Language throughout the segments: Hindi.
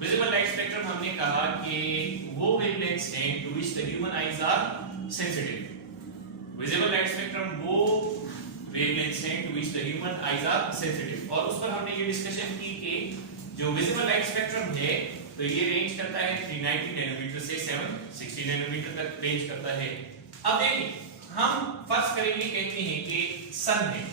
विजिबल लाइट स्पेक्ट्रम हमने कहा कि वो वेवलेंथ्स हैं to which the human eyes are sensitive. Visible light spectrum वो वेवलेंथ्स हैं to which the human eyes are sensitive. और उस पर हमने ये डिस्कशन की कि जो विजिबल लाइट स्पेक्ट्रम है तो ये रेंज करता है 390 नैनोमीटर से 760 नैनोमीटर तक रेंज करता है। अब देखिए हम फर्स्ट करेंगे, कहते हैं कि सन है,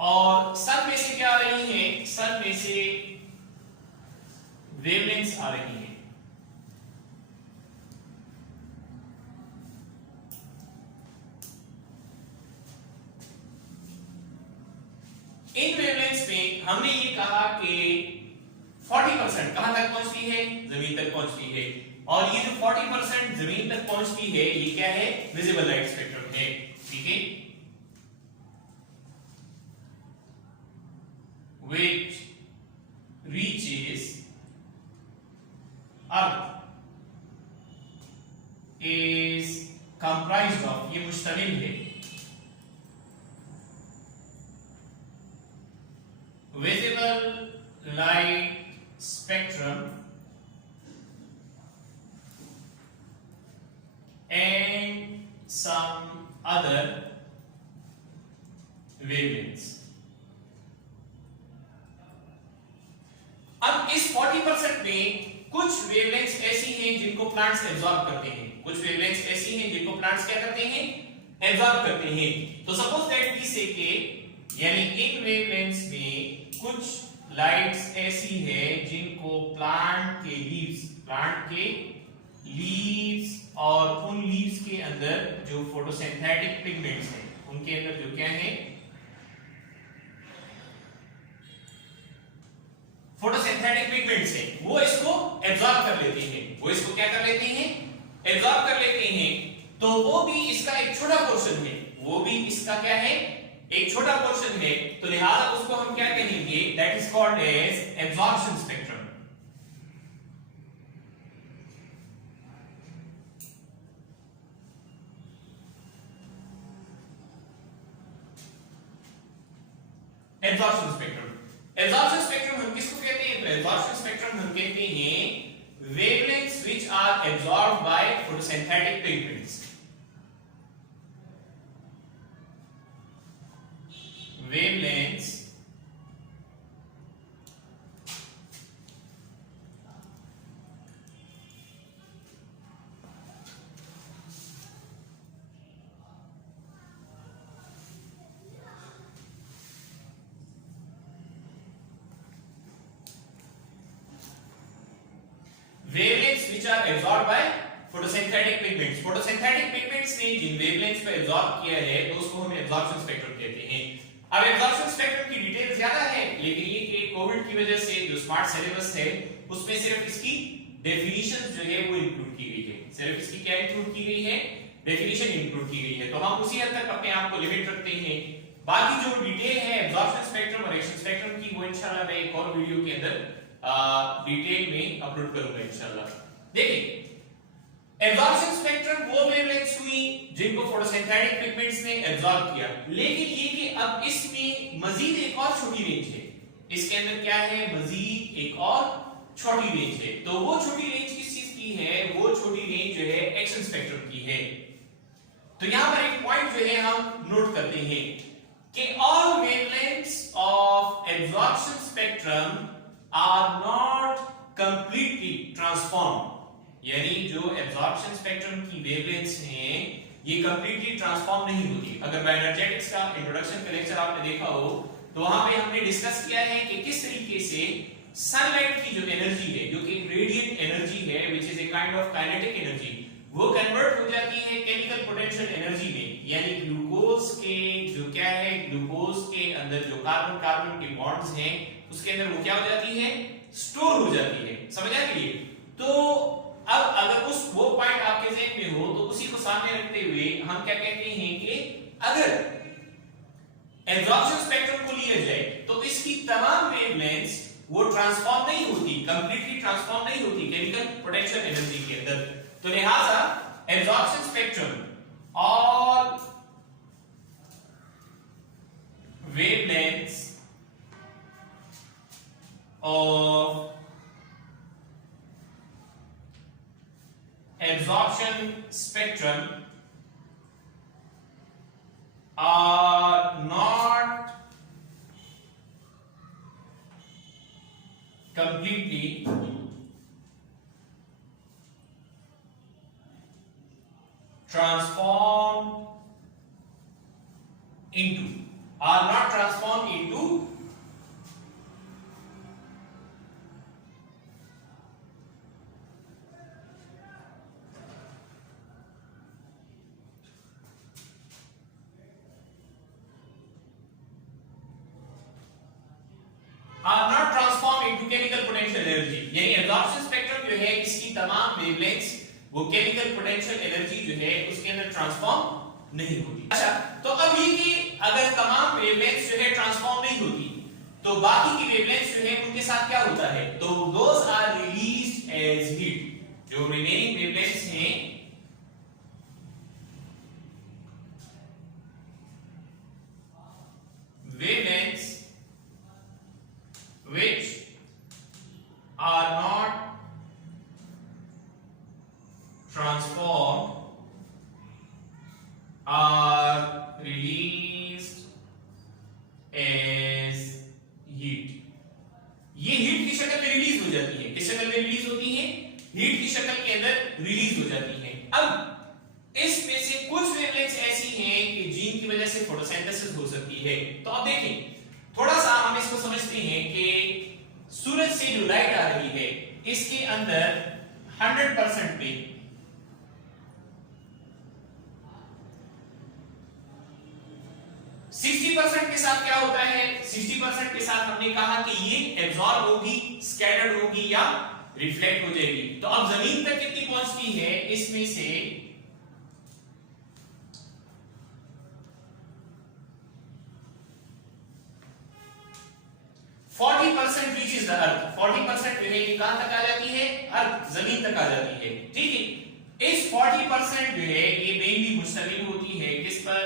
और सन में से क्या आ रही है, सन में से वेवलेंथ्स आ रही है। इन वेवलेंथ्स में हमने ये कहा कि 40% कहां तक पहुंचती है, जमीन तक पहुंचती है। और ये जो 40% जमीन तक पहुंचती है ये क्या है, विजिबल लाइट स्पेक्ट्रम है। ठीक है, which reaches Earth is comprised of, ये मुश्तमिल है, visible light spectrum and some other wavelengths। अब इस 40% में कुछ वेवलेंथ्स ऐसी हैं जिनको प्लांट्स एब्जॉर्ब करते हैं, कुछ वेवलेंथ्स ऐसी हैं जिनको प्लांट्स क्या करते हैं, एब्जॉर्ब करते हैं। तो सपोज दैट वी से के यानी इन वेवलेंथ्स में कुछ लाइट्स ऐसी है जिनको प्लांट के लीव्स और उन लीव्स के अंदर जो फोटोसिंथेटिक पिगमेंट्स हैं उनके अंदर जो क्या है, फोटोसिंथेटिक पिगमेंट्स हैं, वो इसको एब्जॉर्ब कर लेते हैं। वो इसको क्या कर लेते हैं, एब्जॉर्ब कर लेते हैं। तो वो भी इसका एक छोटा पोर्शन है, वो भी इसका क्या है, एक छोटा पोर्शन है। तो लिहाजा उसको हम क्या कहेंगे, that is called as absorption spectrum. Absorption spectrum, absorption spectrum हम किसको कहते हैं, तो एब्जॉर्प्शन स्पेक्ट्रम हम कहते हैं wavelengths which are absorbed by photosynthetic pigments. Wavelengths wavelengths which are absorbed by photosynthetic pigments। photosynthetic pigments ने जिन wavelengths पे absorb किया है तो उसको हम absorption spectrum कहते हैं। अब absorption spectrum की डिटेल ज्यादा है, लेकिन ये कि कोविड की वजह से जो स्मार्ट सिलेबस है उसमें सिर्फ इसकी डेफिनेशन जो है वो इंक्लूड की गई है। सिर्फ इसकी क्या इंक्लूड की गई है, डेफिनेशन इंक्लूड की गई है। तो हम उसी हद तक अपने आप को लिमिट रखते हैं। बाकी जो डिटेल है absorption spectrum और action spectrum की, वो इंशाल्लाह मैं एक और वीडियो के अंदर डिटेल में अपलोड करूंगा इंशाल्लाह। देखिए एब्जॉर्प्शन स्पेक्ट्रम वो वेवलेंथ्स हुई जिनको फोटोसिंथेटिक पिगमेंट्स ने एब्जॉर्ब किया, लेकिन ये कि अब इसमें मजीद एक और छोटी रेंज है, इसके अंदर क्या है, मजीद एक और छोटी रेंज है। तो वो छोटी रेंज किस चीज की है, वो छोटी रेंज जो है एक्शन स्पेक्ट्रम की है। तो यहां पर एक पॉइंट जो है हम नोट करते हैं कि all wavelengths of absorption spectrum are not completely transformed, यानी जो एब्जॉर्प्शन स्पेक्ट्रम की वेवलेंथ्स हैं ये कंप्लीटली ट्रांसफॉर्म नहीं होती। अगर बायोएनर्जेटिक्स का इंट्रोडक्शन का लेक्चर आपने देखा हो तो वहां पे हमने डिस्कस किया है कि किस तरीके से सनलाइट की जो एनर्जी है, जो कि रेडिएंट एनर्जी है which is a kind of kinetic energy, वो कन्वर्ट हो जाती है केमिकल पोटेंशियल एनर्जी में। यानी ग्लूकोज के जो क्या है, ग्लूकोज के अंदर जो कार्बन कार्बन के बॉन्ड्स हैं उसके अंदर वो क्या हो जाती है, स्टोर हो जाती है। समझ आ गई? तो अब अगर उस वो पॉइंट आपके ज़हन में हो तो उसी को सामने रखते हुए हम क्या कहते हैं कि अगर एब्जॉर्प्शन स्पेक्ट्रम को लिया जाए तो इसकी तमाम वेवलेंथ्स वो ट्रांसफॉर्म नहीं होती, कंप्लीटली ट्रांसफॉर्म नहीं होती केमिकल पोटेंशियल एनर्जी के अंदर। तो लिहाजा absorption spectrum, all wavelengths of absorption spectrum are not completely transformed into chemical potential energy, यानी एब्जॉर्प्शन स्पेक्ट्रम जो है इसकी तमाम वेवलेंथ्स वो केमिकल पोटेंशियल एनर्जी जो है उसके अंदर ट्रांसफॉर्म नहीं होती। अच्छा, तो अब ये कि अगर तमाम वेवलेंथ्स जो है ट्रांसफॉर्म नहीं होती तो बाकी की वेवलेंथ्स जो है उनके साथ क्या होता है, तो those are released as heat. जो रिमेनिंग वेवलेंथ्स हैं wavelengths which are not transformed are released as heat। ये हीट की शक्ल में रिलीज हो जाती है। किस शक्ल में रिलीज होती है? हीट की शक्ल के अंदर रिलीज हो जाती है। अब इसमें से कुछ वेवलेंथ्स ऐसी हैं कि जिनकी वजह से फोटोसिंथेसिस हो सकती है। तो अब देखें, थोड़ा सा हम इसको समझते हैं कि सूरज से जो लाइट आ रही है इसके अंदर 100% पे 60% के साथ क्या होता है? 60% के साथ हमने कहा कि ये एब्जॉर्ब होगी, स्कैटर्ड होगी या रिफ्लेक्ट हो जाएगी। तो अब जमीन तक कितनी पहुंचती है? इसमें से 40% रीचेस द अर्थ। 40% जो है ये कहां तक आ जाती है? अर्थ, जमीन तक आ जाती है। ठीक है, इस 40% जो है ये मेनली मुश्तमिल होती है किस पर?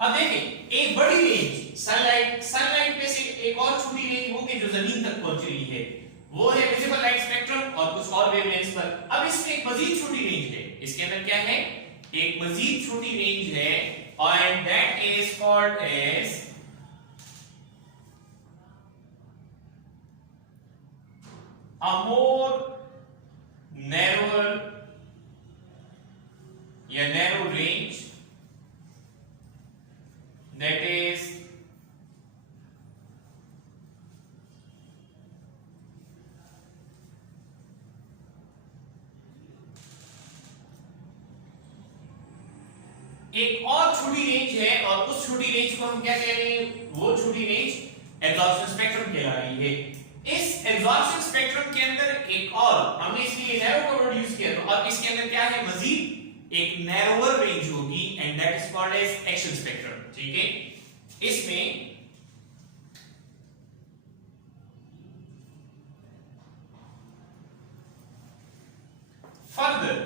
अब देखें, एक बड़ी रेंज सनलाइट पे से एक और छोटी रेंज वो कि जो जमीन तक पहुंच रही है वो है विजिबल लाइट स्पेक्ट्रम और कुछ और वेवलेंथ्स पर। अब इसमें एक मजीद छोटी रेंज है। इसके अंदर क्या है? एक मजीद छोटी रेंज है and that is called as a more narrower या narrow range, that is एक और छोटी रेंज है और उस छोटी रेंज को हम क्या कह रहे हैं? वो छोटी रेंज एब्जॉर्प्शन स्पेक्ट्रम कहला रही है। इस एब्जॉर्प्शन स्पेक्ट्रम के अंदर एक और हमने इसलिए नैरो का वर्ड यूज किया, तो अब इसके अंदर क्या है? मजीद एक नैरोवर रेंज होगी and that is called as action spectrum. ठीक है, इसमें फर्दर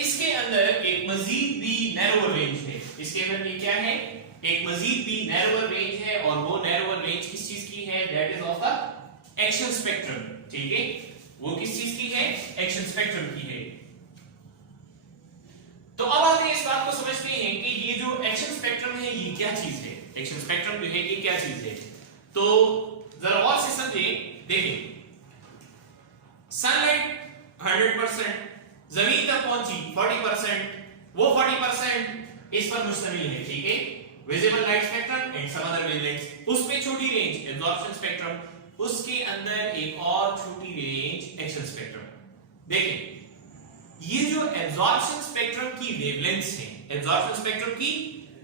इसके अंदर एक मजीद भी नैरोवर रेंज है। इसके अंदर ये क्या है? एक मजीद भी नैरोवर रेंज है और वो नैरोवर रेंज किस चीज की है? That is of the action spectrum. ठीक है, वो किस चीज की है? एक्शन स्पेक्ट्रम की है। तो अब आते हैं इस बात को समझते हैं कि ये जो एक्शन स्पेक्ट्रम है ये क्या चीज है? एक्शन स्पेक्ट्रम जो है ये क्या चीज है? तो जरा और से समझें। देखिए, सनलाइट 100% जमीन तक पहुंची 40%, वो 40% इस पर मुश्तमिल है। ठीक है, visible light spectrum and some other wavelengths, उसमें छोटी रेंज एब्जॉर्प्शन स्पेक्ट्रम, उसके अंदर एक और छोटी रेंज एक्शन स्पेक्ट्रम। देखिए ये जो एब्जॉर्प्शन स्पेक्ट्रम की वेवलेंथ्स हैं, एब्जॉर्प्शन स्पेक्ट्रम की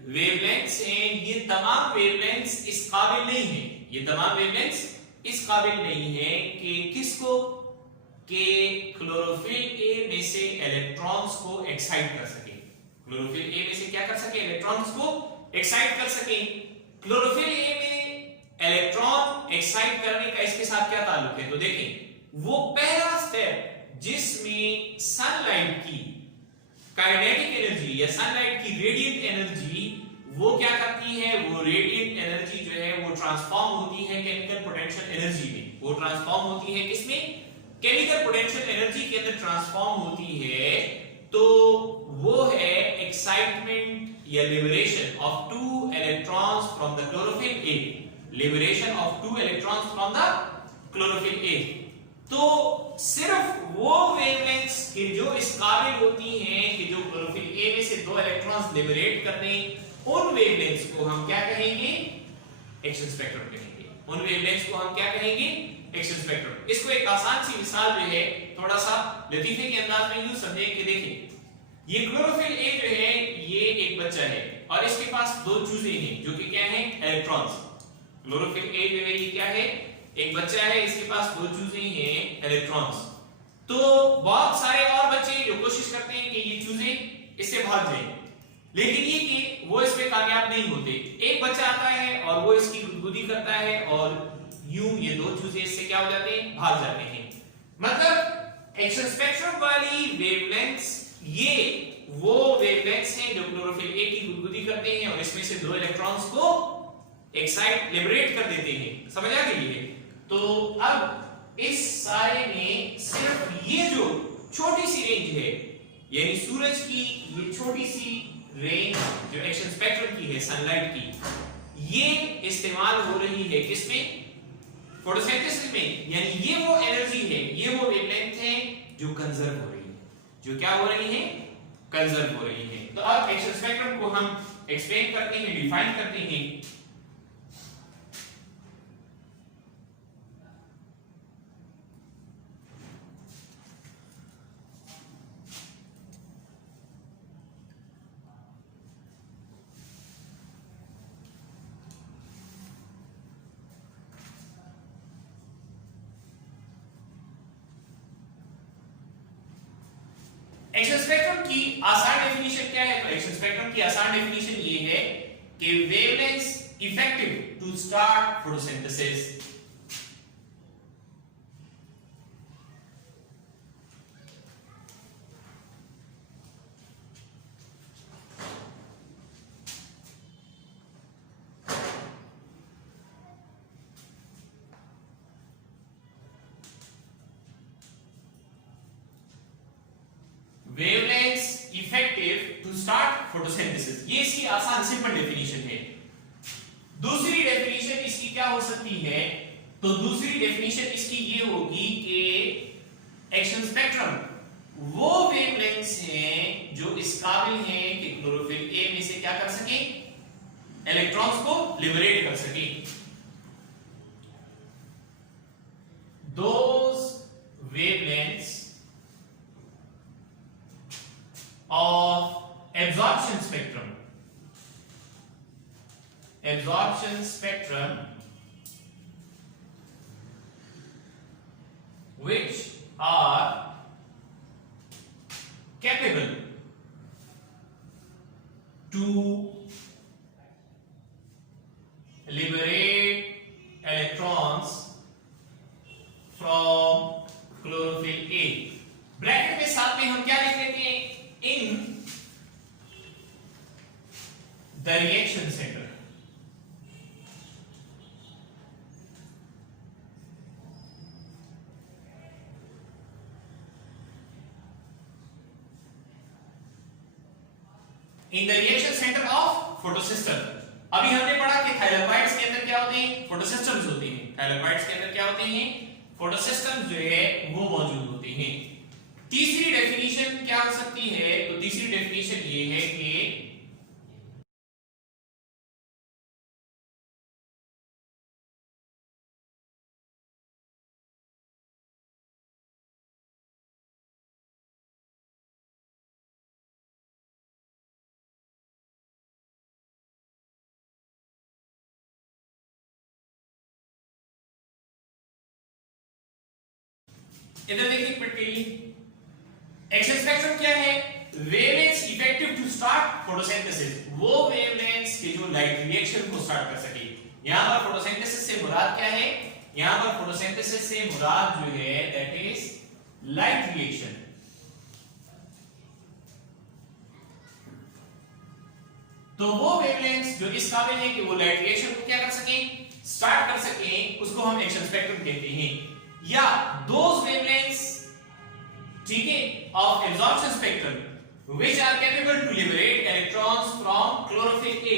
वेवलेंथ्स हैं, ये तमाम वेवलेंथ्स इस काबिल नहीं है, ये तमाम वेवलेंथ्स इस काबिल नहीं है कि किसको, के क्लोरोफिल ए में से इलेक्ट्रॉन्स को एक्साइट कर सके, क्लोरोफिल ए में से क्या कर सके, इलेक्ट्रॉन्स को एक्साइट कर सके। क्लोरोफिल ए में इलेक्ट्रॉन एक्साइट करने का इसके साथ क्या ताल्लुक है, तो देखें वो पहला स्टेप जिसमें सनलाइट की काइनेटिक एनर्जी या सनलाइट की रेडिएंट एनर्जी वो क्या करती है, वो रेडिएंट एनर्जी जो है वो ट्रांसफॉर्म होती है केमिकल पोटेंशियल एनर्जी में, वो ट्रांसफॉर्म होती है किसमें, केमिकल पोटेंशियल एनर्जी के अंदर ट्रांसफॉर्म होती है। तो वो है एक्साइटमेंट या liberation of two electrons from the chlorophyll a, liberation of two electrons from the chlorophyll a. तो सिर्फ वो वेवलेंथ्स के जो इस काबिल होती हैं कि जो क्लोरोफिल ए में से दो इलेक्ट्रॉन्स लिबरेट कर दें, उन वेवलेंथ्स को हम क्या कहेंगे, एक्शन स्पेक्ट्रम कहेंगे। उन वेवलेंथ्स को हम क्या कहेंगे, एक्शन स्पेक्ट्रम। इसको एक आसान सी मिसाल जो है थोड़ा सा लतीफे के अंदाज में यूं समझें कि देखिए ये क्लोरोफिल ए जो है ये एक बच्चा है और इसके पास दो चूजे हैं जो कि क्या हैं, इलेक्ट्रॉन्स। क्लोरोफिल ए जो है ये क्या है, एक बच्चा है, इसके पास दो चूजे हैं इलेक्ट्रॉन्स। तो बहुत सारे और बच्चे जो कोशिश करते हैं कि ये चूजे इससे भाग जाएं, लेकिन ये कि वो इस पे कामयाब नहीं होते। एक बच्चा आता है और वो इसकी गुदगुदी करता है और यूं ये दो चूजे इससे क्या हो जाते हैं, भाग जाते हैं। मतलब एक्शन स्पेक्ट्रम वाली वेवलेंथ्स ये वो वेवलेंथ्स हैं जो क्लोरोफिल ए की गुदगुदी करते हैं और इसमें से दो इलेक्ट्रॉन्स को एक्साइट लिबरेट कर देते हैं। समझ आ गई है? तो अब इस सारे में सिर्फ ये जो छोटी सी रेंज है, यानी सूरज की ये छोटी सी रेंज जो एक्शन स्पेक्ट्रम की है, सनलाइट की, ये इस्तेमाल हो रही है किसमें, फोटोसिंथेसिस में। यानी ये वो एनर्जी है, ये वो वेवलेंथ है जो कंजर्व हो रही है, जो क्या हो रही है, कंजर्व हो रही है। तो अब एक्शन स्पेक्ट्रम को हम एक्सप्लेन करते हैं, डिफाइन करते हैं। एक्शन स्पेक्ट्रम की आसान डेफिनेशन क्या है, तो एक्शन स्पेक्ट्रम की आसान डेफिनेशन ये है कि wavelengths effective to start photosynthesis, wavelengths effective to start photosynthesis, ये इसकी आसान सिंपल डेफिनेशन है। दूसरी डेफिनेशन इसकी क्या हो सकती है, तो दूसरी डेफिनेशन इसकी ये होगी कि एक्शन स्पेक्ट्रम वो वेवलेंथ्स हैं जो इस काबिल हैं कि क्लोरोफिल ए में से क्या कर सके, इलेक्ट्रॉन्स को लिबरेट कर सके। Those wavelengths of absorption spectrum which are capable to liberate electrons from chlorophyll A। Bracket में साथ में हम क्या लिख लेते हैं, in the reaction center। in the reaction center of photosystem। अभी हमने पढ़ा कि थाइलाकोइड्स के अंदर क्या होते हैं, फोटोसिस्टम्स होते हैं। थाइलाकोइड्स के अंदर क्या होते हैं, फोटोसिस्टम्स जो है वो मौजूद होते हैं। तीसरी डेफिनेशन क्या हो सकती है, तो तीसरी डेफिनेशन ये है कि इधर देखिए एक मिनट के लिए, एक्शन स्पेक्ट्रम क्या है? Wavelengths effective to start photosynthesis, वो वेवलेंथ्स के जो लाइट रिएक्शन को स्टार्ट कर सके। यहां पर फोटोसिंथेसिस से मुराद क्या है? यहां पर फोटोसिंथेसिस से मुराद जो है दैट इज लाइट रिएक्शन। तो वो वेवलेंथ्स जो इस काबिल है कि वो लाइट रिएक्शन को क्या कर सके? स्टार्ट कर सके, उसको हम एक्शन स्पेक्ट्रम कहते हैं। या दोज वेवलेंथ्स, ठीक है, of absorption spectrum which are capable to liberate electrons from chlorophyll A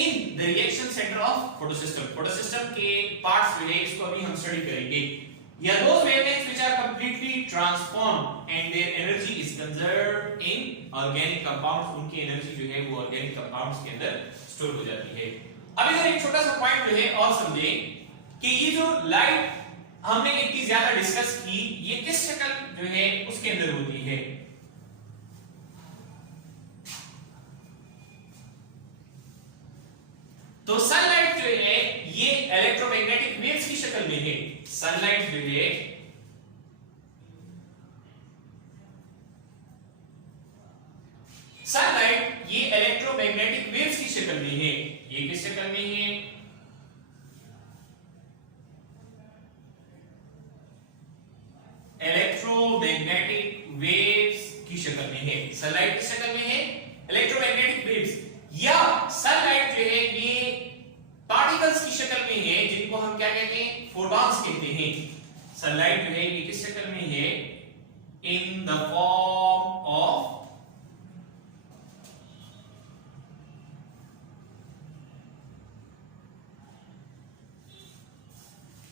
in the reaction centre of photosystem. Photosystem के पार्ट्स जो है इसको अभी हम स्टडी करेंगे। या those wavelengths which are completely transformed and their energy is conserved in organic compounds, उनकी एनर्जी जो है वो ऑर्गेनिक कंपाउंड्स के अंदर स्टोर हो जाती है। अब इधर एक छोटा सा पॉइंट जो है और समझें कि ये जो लाइट हमने इतनी ज्यादा डिस्कस की, ये किस शक्ल जो है उसके अंदर होती है? तो सनलाइट जो है ये इलेक्ट्रोमैग्नेटिक वेव्स की शक्ल में है। सनलाइट जो है सनलाइट ये इलेक्ट्रोमैग्नेटिक वेव्स की शक्ल में है। ये किस शक्ल में है? इलेक्ट्रोमैग्नेटिक वेव्स की शक्ल में है। सनलाइट किस शक्ल में है? Electromagnetic waves. या सनलाइट जो है ये पार्टिकल्स की शक्ल में है, जिनको हम क्या कहते हैं? फोटॉन्स कहते हैं। सनलाइट जो है ये किस शक्ल में है? इन द फॉर्म ऑफ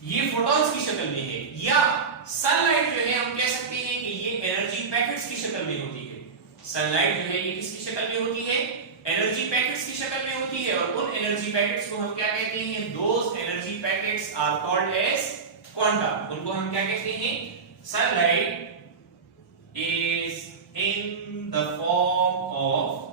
ये फोटॉन्स की शक्ल में है। या सनलाइट जो है हम कह सकते हैं कि ये एनर्जी पैकेट्स की शक्ल में होती है। सनलाइट जो है ये किसकी शक्ल में होती है? एनर्जी पैकेट्स की शक्ल में होती है। और उन एनर्जी पैकेट्स को हम क्या कहते हैं? Those energy packets are called as quanta. उनको हम क्या कहते हैं? Sunlight is in the form of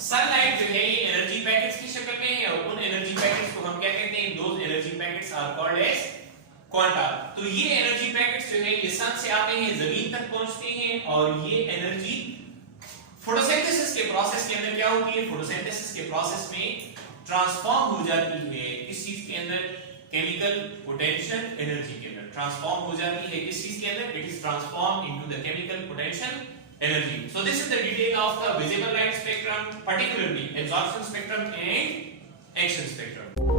sunlight जो है ये एनर्जी पैकेट्स की शक्ल में है। और उन एनर्जी पैकेट्स को हम क्या कहते हैं? Those energy packets are called as quanta. तो ये एनर्जी पैकेट्स जो है ये सन से आते हैं, जमीन तक पहुंचते हैं, और ये एनर्जी फोटोसिंथेसिस के प्रोसेस के अंदर क्या होती है? फोटोसिंथेसिस के प्रोसेस में ट्रांसफॉर्म हो जाती है। किस चीज के अंदर? केमिकल पोटेंशियल एनर्जी के अंदर ट्रांसफॉर्म हो जाती है। किस चीज के अंदर? It is transform into the chemical potential energy. So this is the detail of the visible light spectrum, particularly absorption spectrum and action spectrum.